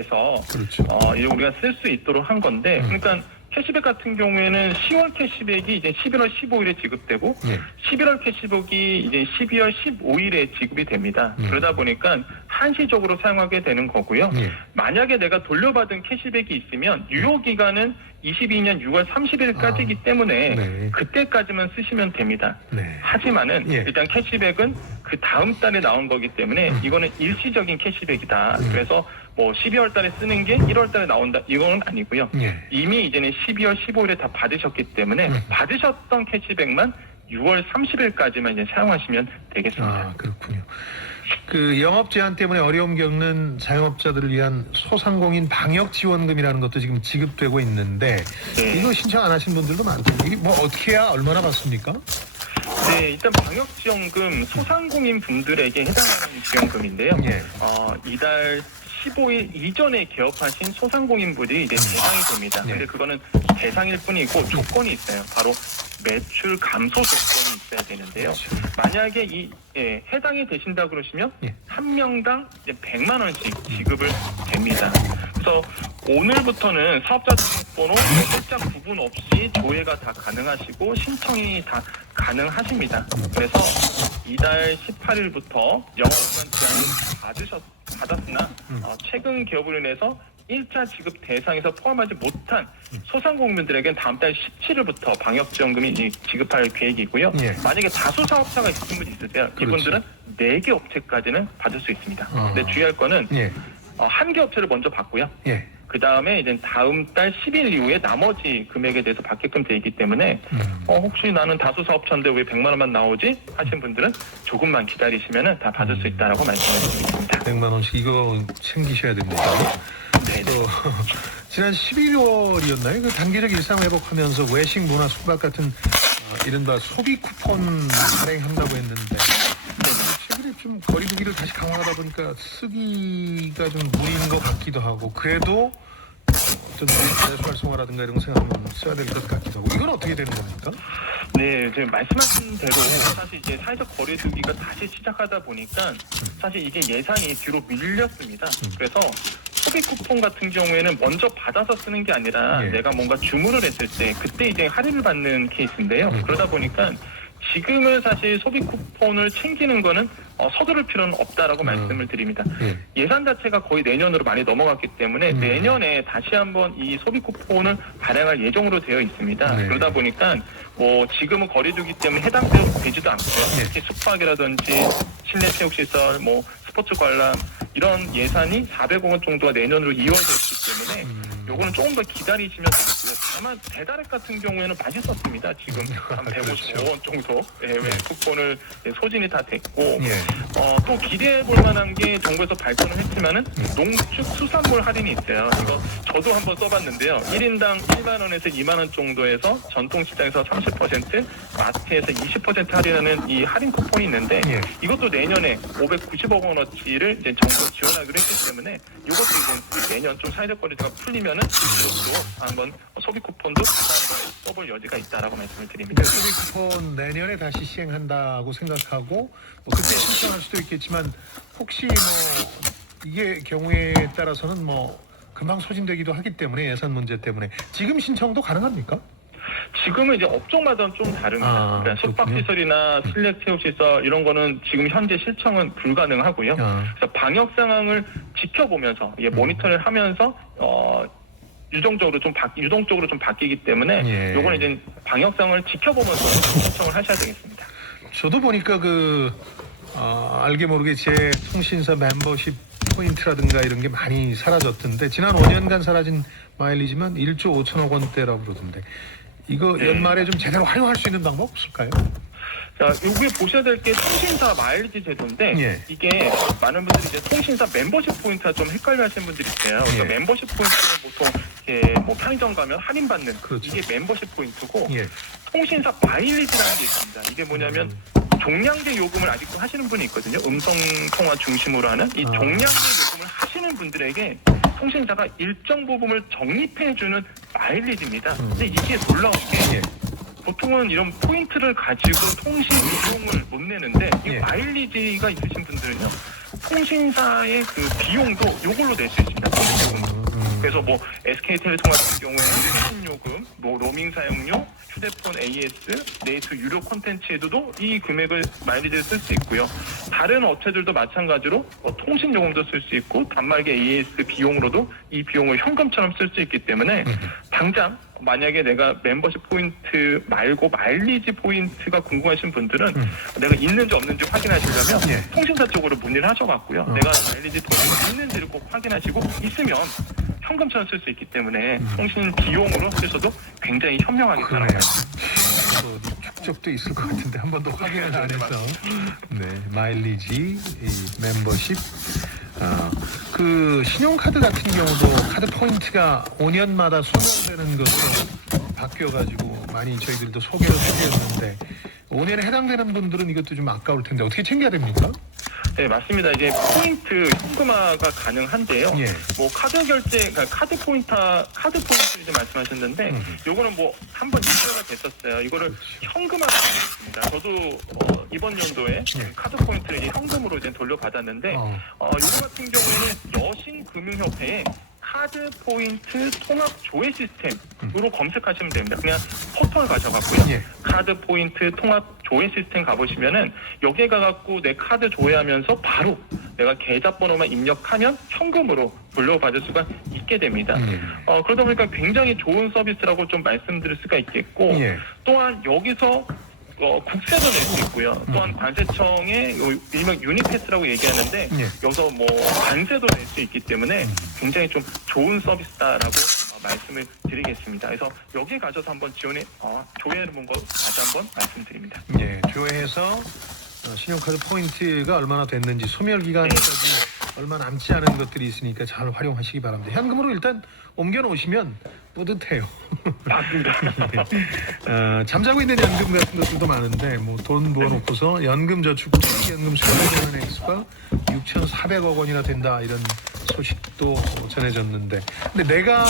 해서 그렇죠. 이제 우리가 쓸 수 있도록 한 건데, 그러니까 캐시백 같은 경우에는 10월 캐시백이 이제 11월 15일에 지급되고, 11월 캐시백이 이제 12월 15일에 지급이 됩니다. 그러다 보니까 한시적으로 사용하게 되는 거고요. 만약에 내가 돌려받은 캐시백이 있으면 유효 기간은 22년 6월 30일까지이기 때문에 네. 그때까지만 쓰시면 됩니다. 네. 하지만은 일단 캐시백은 그 다음 달에 나온 거기 때문에 이거는 일시적인 캐시백이다. 그래서 뭐 12월 달에 쓰는 게 1월 달에 나온다, 이거는 아니고요. 이미 이제는 12월 15일에 다 받으셨기 때문에 받으셨던 캐시백만 6월 30일까지만 이제 사용하시면 되겠습니다. 아, 그렇군요. 그 영업 제한 때문에 어려움 겪는 자영업자들을 위한 소상공인 방역 지원금이라는 것도 지금 지급되고 있는데, 이거 신청 안 하신 분들도 많던데, 이게 뭐 어떻게 해야 얼마나 받습니까? 네, 일단 방역지원금 소상공인 분들에게 해당하는 지원금인데요. 이달 15일 이전에 개업하신 소상공인분들이 이제 대상이 됩니다. 근데 그거는 대상일 뿐이고 조건이 있어요. 바로 매출 감소 조건이 있어야 되는데요. 만약에 해당이 되신다 그러시면 한 명당 이제 100만 원씩 지급을 됩니다. 그래서 오늘부터는 사업자 등록번호 살짝 구분 없이 조회가 다 가능하시고 신청이 다 가능하십니다. 그래서 이달 18일부터 영업기간 제한을 받았으나 최근 개업으로 인해서 1차 지급 대상에서 포함하지 못한 소상공인들에게는 다음 달 17일부터 방역지원금이 지급할 계획이고요. 만약에 다수 사업자가 있으신 분이 있으세요. 이분들은 4개 업체까지는 받을 수 있습니다. 근데 주의할 거는 한 개 업체를 먼저 받고요. 그 다음에 이제 다음 달 10일 이후에 나머지 금액에 대해서 받게끔 돼 있기 때문에 혹시 나는 다수 사업자인데 왜 100만 원만 나오지? 하신 분들은 조금만 기다리시면 다 받을 수 있다라고 말씀을 드리겠습니다. 100만 원씩 이거 챙기셔야 됩니다. 지난 11월이었나요? 그 단기적 일상 회복하면서 외식 문화 숙박 같은 이른바 소비 쿠폰 발행한다고 했는데, 최근에 좀 거리두기를 다시 강화하다 보니까 쓰기가 좀 무리인 것 같기도 하고, 그래도 좀 내수 활성화라든가 이런 거 생각하면 써야 될 것 같기도 하고, 이건 어떻게 되는 겁니까? 네, 지금 말씀하신 대로 사실 이제 사회적 거리두기가 다시 시작하다 보니까 사실 이게 예산이 뒤로 밀렸습니다. 그래서 소비 쿠폰 같은 경우에는 먼저 받아서 쓰는 게 아니라 내가 뭔가 주문을 했을 때 그때 이제 할인을 받는 케이스인데요. 그러다 보니까 지금은 사실 소비 쿠폰을 챙기는 거는 서두를 필요는 없다라고 말씀을 드립니다. 예산 자체가 거의 내년으로 많이 넘어갔기 때문에 내년에 다시 한번 이 소비 쿠폰을 발행할 예정으로 되어 있습니다. 그러다 보니까 뭐 지금은 거리두기 때문에 해당되지도 않고요. 특히 숙박이라든지 실내 체육시설, 뭐 스포츠 관람 이런 예산이 400억 원 정도가 내년으로 이어졌기 때문에 요거는 조금 더 기다리시면 되겠고요. 다만 배달앱 같은 경우에는 맛있었습니다. 지금 한 155원 정도 쿠폰을 소진이 다 됐고 또 기대해 볼 만한 게 정부에서 발표는 했지만은 농축 수산물 할인이 있어요. 이거 저도 한번 써봤는데요. 1인당 1만 원에서 2만 원 정도에서 전통시장에서 30%, 마트에서 20% 할인하는 이 할인 쿠폰이 있는데 이것도 내년에 590억 원어치를 이제 정부가 지원하기로 했기 때문에 이것도 이제 내년 좀 사회적 거리두기가 풀리면은 이것도 한번 소비 쿠폰도 다시 한번 써볼 여지가 있다라고 말씀을 드립니다. 소비 쿠폰 내년에 다시 시행한다고 생각하고 뭐 그때 신청할 수도 있겠지만, 혹시 뭐 이게 경우에 따라서는 뭐 금방 소진되기도 하기 때문에, 예산 문제 때문에 지금 신청도 가능합니까? 지금은 이제 업종마다 좀 다릅니다. 그러니까 숙박시설이나 실내 체육시설 이런 거는 지금 현재 실청은 불가능하고요. 그래서 방역 상황을 지켜보면서 모니터를 하면서 유동적으로 좀 바뀌기 때문에 요거는 이제 방역 상황을 지켜보면서 신청을 하셔야 되겠습니다. 저도 보니까 알게 모르게 제 통신사 멤버십 포인트라든가 이런 게 많이 사라졌던데, 지난 5년간 사라진 마일리지만 1조 5천억 원대라고 그러던데, 이거 연말에 좀 제대로 활용할 수 있는 방법 없을까요? 자, 여기에 보셔야 될 게 통신사 마일리지 제도인데 이게 많은 분들이 이제 통신사 멤버십 포인트와 좀 헷갈려 하시는 분들이 있어요. 그래서 멤버십 포인트는 보통 뭐 편의점 가면 할인받는 이게 멤버십 포인트고, 통신사 마일리지라는 게 있습니다. 이게 뭐냐면 종량제 요금을 아직도 하시는 분이 있거든요. 음성통화 중심으로 하는 이 종량제 요금을 하시는 분들에게 통신사가 일정 부분을 적립해주는 마일리지입니다. 근데 이게 놀라운 게 보통은 이런 포인트를 가지고 통신 이용을 못 내는데 이 마일리지가 있으신 분들은요 통신사의 그 비용도 요걸로 낼 수 있습니다. 그래서 뭐 SK텔레콤 같은 경우에는 통신 요금, 뭐 로밍 사용료, 휴대폰 AS, 네이트 유료 콘텐츠에도 이 금액을 마일리지를 쓸 수 있고요. 다른 업체들도 마찬가지로 통신 요금도 쓸 수 있고 단말기 AS 비용으로도 이 비용을 현금처럼 쓸 수 있기 때문에 당장 만약에 내가 멤버십 포인트 말고 마일리지 포인트가 궁금하신 분들은 내가 있는지 없는지 확인하시려면 통신사 쪽으로 문의를 하셔갖고요. 내가 마일리지 포인트가 있는지를 꼭 확인하시고 있으면 현금처럼 쓸 수 있기 때문에 통신 비용으로 하셔도 굉장히 현명하게 그러네요. 축적도 있을 것 같은데 한 번 더 확인을 안 해서 마일리지, 이 멤버십, 그 신용카드 같은 경우도 카드 포인트가 5년마다 소멸되는 것으로 바뀌어가지고 많이 저희들도 소개를 해드렸는데 5년에 해당되는 분들은 이것도 좀 아까울 텐데 어떻게 챙겨야 됩니까? 네, 맞습니다. 이제 포인트 현금화가 가능한데요. 뭐 카드 결제, 그러니까 카드 포인트 이제 말씀하셨는데, 요거는 뭐 한 번 입주가 됐었어요. 이거를 현금화가 됐습니다. 저도 이번 연도에 카드 포인트를 이제 현금으로 이제 돌려받았는데, 요거 같은 경우에는 여신금융협회에 카드 포인트 통합 조회 시스템으로 검색하시면 됩니다. 그냥 포털 가셔갖고요. 카드 포인트 통합 조회 시스템 가보시면은 여기에 가갖고 내 카드 조회하면서 바로 내가 계좌번호만 입력하면 현금으로 돌려받을 수가 있게 됩니다. 그러다 보니까 굉장히 좋은 서비스라고 좀 말씀드릴 수가 있겠고 또한 여기서 국세도 낼 수 있고요. 또한 관세청의 일명 유니패스라고 얘기하는데 여기서 뭐 관세도 낼 수 있기 때문에 굉장히 좀 좋은 서비스다라고 말씀을 드리겠습니다. 그래서 여기 가셔서 한번 조회해본 거 다시 한번 말씀드립니다. 조회해서 신용카드 포인트가 얼마나 됐는지 소멸 기간까지 얼마 남지 않은 것들이 있으니까 잘 활용하시기 바랍니다. 현금으로 일단 옮겨놓으시면 뿌듯해요. 맞습니다. 잠자고 있는 연금 같은 것들도 많은데 뭐 돈 부어놓고서 연금저축 연금 수령하는 액수가 6,400억 원이나 된다 이런 소식도 전해졌는데 근데 내가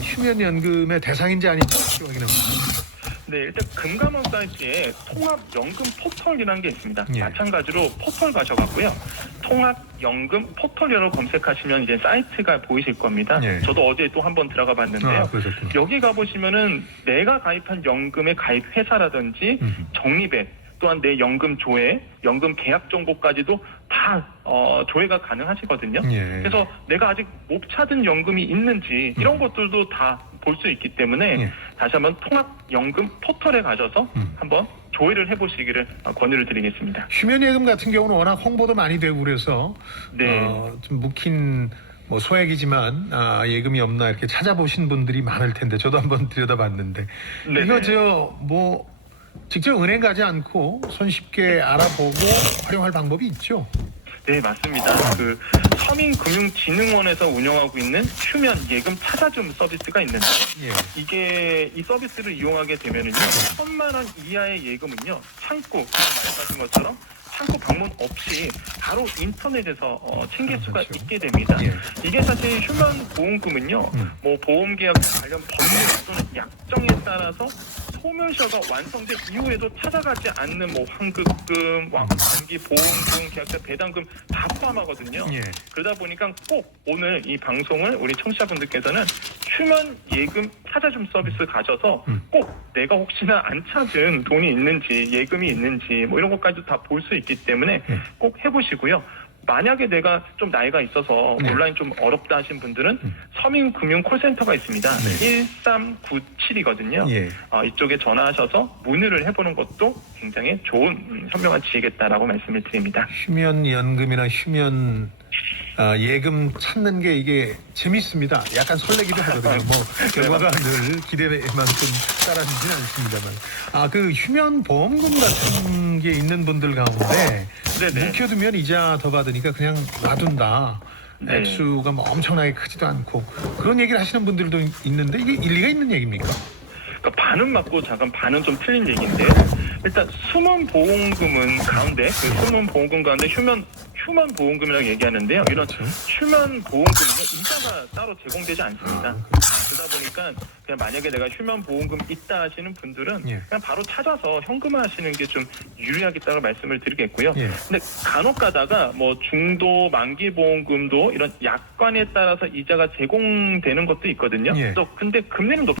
휴면연금의 대상인지 아닌지 어떻게 확인합니까? 네, 일단 금감원 사이트에 통합연금 포털이라는 게 있습니다. 마찬가지로 포털 가셔갖고요. 통합연금 포털이라고 검색하시면 이제 사이트가 보이실 겁니다. 저도 어제 또 한번 들어가 봤는데요. 여기 가보시면은 내가 가입한 연금의 가입 회사라든지 적립액, 또한 내 연금 조회, 연금 계약 정보까지도 다 조회가 가능하시거든요. 그래서 내가 아직 못 찾은 연금이 있는지 이런 것들도 다 볼 수 있기 때문에 다시 한번 통합연금 포털에 가셔서 한번 조회를 해보시기를 권유를 드리겠습니다. 휴면예금 같은 경우는 워낙 홍보도 많이 되고 그래서 좀 묵힌 뭐 소액이지만 예금이 없나 이렇게 찾아보신 분들이 많을 텐데 저도 한번 들여다봤는데 이거 뭐 직접 은행 가지 않고 손쉽게 알아보고 활용할 방법이 있죠? 네, 맞습니다. 그 서민금융진흥원에서 운영하고 있는 휴면 예금 찾아줌 서비스가 있는데 이게 이 서비스를 이용하게 되면은요 1,000만 원 이하의 예금은요 창구 말씀하신 것처럼 창구 방문 없이 바로 인터넷에서 챙길 수가 있게 됩니다. 이게 사실 휴면 보험금은요 뭐 보험계약 관련 법률 또는 약정에 따라서 소멸시효가 완성된 이후에도 찾아가지 않는 뭐 환급금, 만기 보험금, 계약자 배당금 다 포함하거든요. 그러다 보니까 꼭 오늘 이 방송을 우리 청취자분들께서는 휴면 예금 찾아줌 서비스 가셔서 꼭 내가 혹시나 안 찾은 돈이 있는지 예금이 있는지 뭐 이런 것까지 다 볼 수 있기 때문에 꼭 해보시고요. 만약에 내가 좀 나이가 있어서 온라인 좀 어렵다 하신 분들은 서민금융 콜센터가 있습니다. 1397이거든요. 이쪽에 전화하셔서 문의를 해보는 것도 굉장히 좋은 현명한 지혜겠다라고 말씀을 드립니다. 휴면연금이나 휴면 예금 찾는 게 이게 재밌습니다. 약간 설레기도 하거든요. 뭐 결과가 늘 기대만큼 따라주지는 않습니다만. 그 휴면 보험금 같은 게 있는 분들 가운데 묵혀두면 이자 더 받으니까 그냥 놔둔다. 액수가 뭐 엄청나게 크지도 않고 그런 얘기를 하시는 분들도 있는데 이게 일리가 있는 얘기입니까? 그러니까 반은 맞고 잠깐 반은 좀 틀린 얘기인데요. 일단 숨은 보험금은 가운데 그 숨은 보험금 가운데 휴먼 보험금이라고 얘기하는데요. 이런 휴먼 보험금은 이자가 따로 제공되지 않습니다. 그러다 보니까 그냥 만약에 내가 휴먼 보험금 있다 하시는 분들은 예. 그냥 바로 찾아서 현금화하시는 게 좀 유리하겠다고 말씀을 드리겠고요. 예. 근데 간혹 가다가 뭐 중도 만기 보험금도 이런 약관에 따라서 이자가 제공되는 것도 있거든요. 예. 또 근데 금리는 높지